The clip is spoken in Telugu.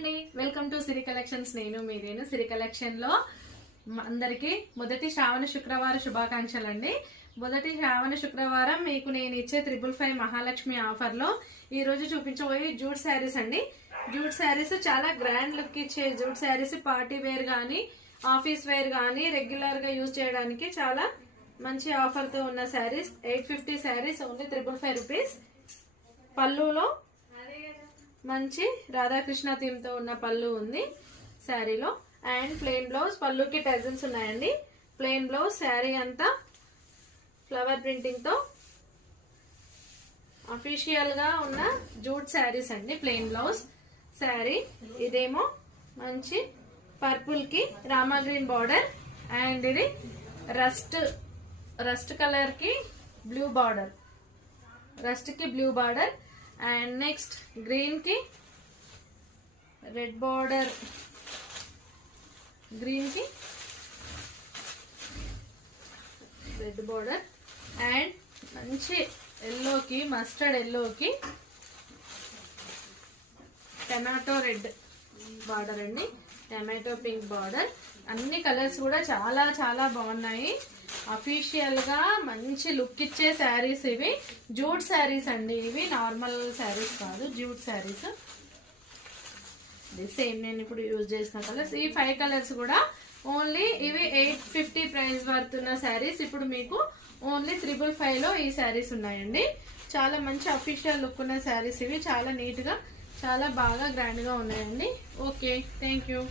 అండి, వెల్కమ్ టు సిరి కలెక్షన్స్. నేను మీరేను సిరి కలెక్షన్ లో అందరికి మొదటి శ్రావణ శుక్రవార శుభాకాంక్షలు అండి. మొదటి శ్రావణ శుక్రవారం మీకు నేను ఇచ్చే 555 మహాలక్ష్మి ఆఫర్ లో ఈ రోజు చూపించబోయే జూట్ శారీస్ అండి. జూట్ శారీస్ చాలా గ్రాండ్ లుక్ ఇచ్చే జూట్ శారీస్, పార్టీ వేర్ గానీ ఆఫీస్ వేర్ గానీ రెగ్యులర్ గా యూజ్ చేయడానికి చాలా మంచి ఆఫర్ తో ఉన్న శారీస్. 850 saris only 555 rupees. పళ్ళులో మంచి రాధాకృష్ణ థీమ్ తో ఉన్న పళ్ళు ఉంది శారీలో. అండ్ ప్లెయిన్ బ్లౌజ్, పళ్ళుకి టెజల్స్ ఉన్నాయండి. ప్లెయిన్ బ్లౌజ్, శారీ అంతా ఫ్లవర్ ప్రింటింగ్ తో అఫీషియల్ గా ఉన్న జూట్ శారీస్ అండి. Plain blouse sari. ఇదేమో మంచి పర్పుల్ కి రామా గ్రీన్ బార్డర్, అండ్ ఇది రస్ట్ కలర్ కి బ్లూ బార్డర్, రస్ట్ కి blue border. And next green కి రెడ్ బార్డర్, గ్రీన్ కి రెడ్ బార్డర్. అండ్ మంచి ఎల్లోకి, మస్టర్డ్ ఎల్లోకి టమాటో రెడ్ బార్డర్ అండి, టమాటో పింక్ బార్డర్. అన్ని కలర్స్ కూడా చాలా చాలా బాగున్నాయి. అఫీషియల్ గా మంచి లుక్ ఇచ్చే శారీస్ ఇవి. జూట్ శారీస్ అండి, ఇవి నార్మల్ శారీస్ కాదు, జూట్ శారీస్. సేమ్ నేను ఇప్పుడు యూజ్ చేసిన కలర్స్. ఈ 5 కలర్స్ కూడా ఓన్లీ ఇవి 850 ప్రైస్ పడుతున్న శారీస్. ఇప్పుడు మీకు ఓన్లీ 555 లో ఈ శారీస్ ఉన్నాయండి. చాలా మంచి అఫీషియల్ లుక్ ఉన్న శారీస్ ఇవి. చాలా నీట్ గా, చాలా బాగా గ్రాండ్ గా ఉన్నాయండి. Okay, thank you.